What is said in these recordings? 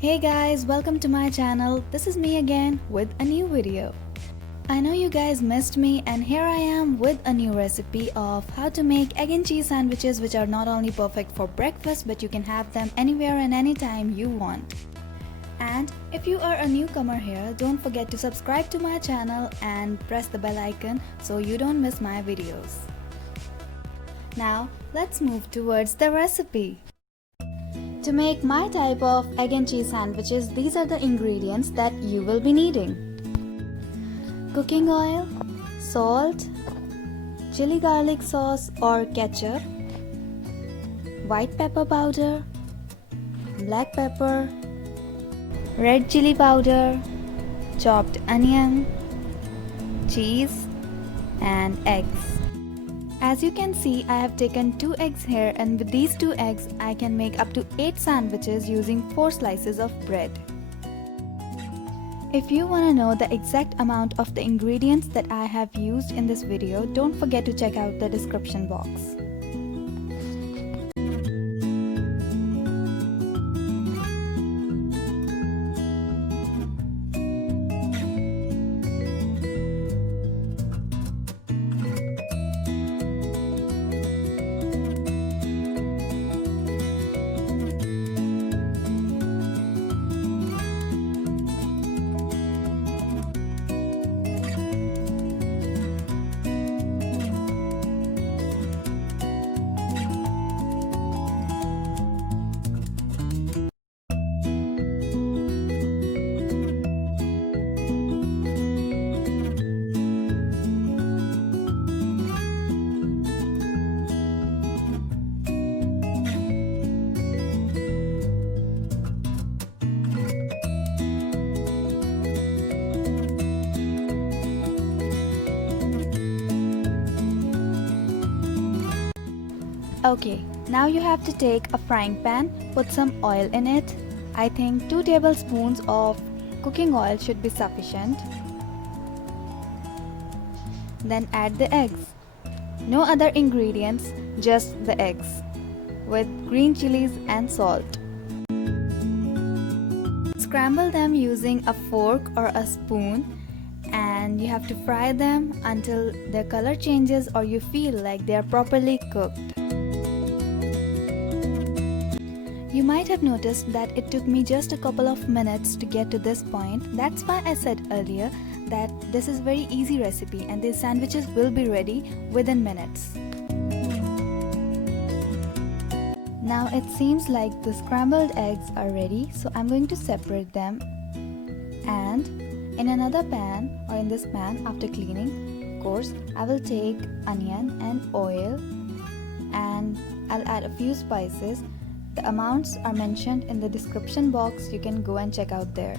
Hey guys, welcome to my channel. This is me again with a new video. I know you guys missed me and here I am with a new recipe of how to make egg and cheese sandwiches which are not only perfect for breakfast but you can have them anywhere and anytime you want. And if you are a newcomer here, don't forget to subscribe to my channel and press the bell icon so you don't miss my videos. Now let's move towards the recipe. To make my type of egg and cheese sandwiches, these are the ingredients that you will be needing. Cooking oil, salt, chili garlic sauce or ketchup, white pepper powder, black pepper, red chili powder, chopped onion, cheese and eggs. As you can see, I have taken 2 eggs here, and with these 2 eggs I can make up to 8 sandwiches using 4 slices of bread. If you want to know the exact amount of the ingredients that I have used in this video, don't forget to check out the description box. Okay, now you have to take a frying pan, put some oil in it. I think 2 tablespoons of cooking oil should be sufficient. Then add the eggs. No other ingredients, just the eggs with green chilies and salt. Scramble them using a fork or a spoon and you have to fry them until their color changes or you feel like they are properly cooked. You might have noticed that it took me just a couple of minutes to get to this point. That's why I said earlier that this is a very easy recipe and these sandwiches will be ready within minutes. Now it seems like the scrambled eggs are ready, so I'm going to separate them, and in another pan or in this pan after cleaning, of course, I will take onion and oil and I'll add a few spices. The amounts are mentioned in the description box, you can go and check out there.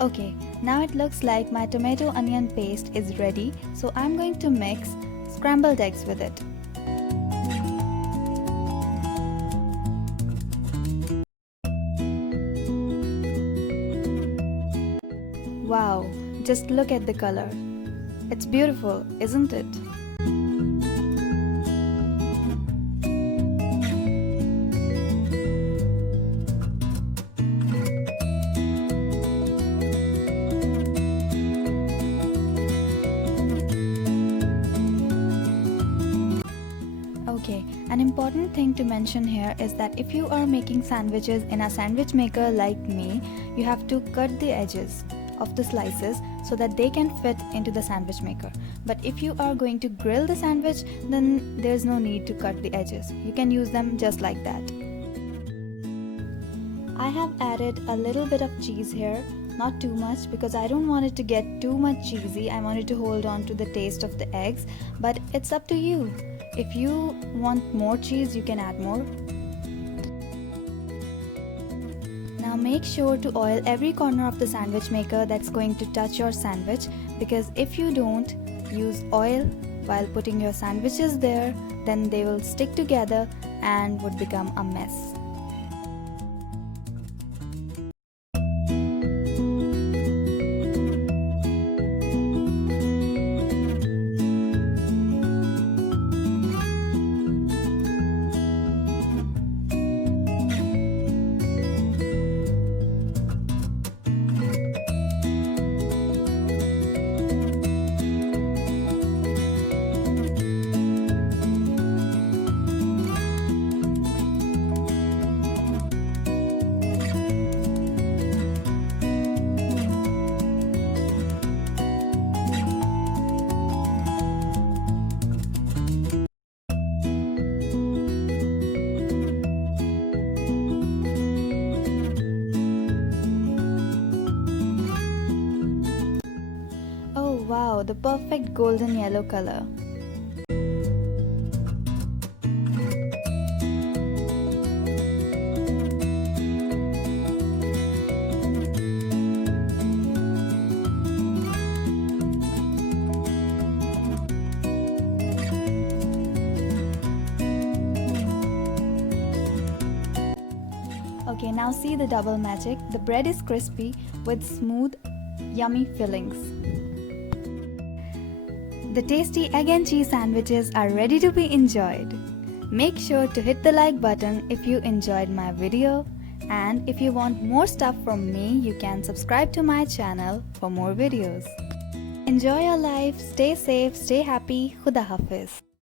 Okay, now it looks like my tomato onion paste is ready, so I'm going to mix scrambled eggs with it. Wow, just look at the color. It's beautiful, isn't it? Okay, an important thing to mention here is that if you are making sandwiches in a sandwich maker like me, you have to cut the edges. of the slices so that they can fit into the sandwich maker. But if you are going to grill the sandwich, then there's no need to cut the edges. You can use them just like that. I have added a little bit of cheese here, not too much because I don't want it to get too much cheesy. I want it to hold on to the taste of the eggs, but it's up to you. If you want more cheese, you can add more. Now make sure to oil every corner of the sandwich maker that's going to touch your sandwich, because if you don't use oil while putting your sandwiches there, then they will stick together and would become a mess. Wow, the perfect golden yellow color. Okay, now see the double magic. The bread is crispy with smooth, yummy fillings. The tasty egg and cheese sandwiches are ready to be enjoyed. Make sure to hit the like button if you enjoyed my video, and if you want more stuff from me, you can subscribe to my channel for more videos. Enjoy your life, stay safe, stay happy, Khuda Hafiz.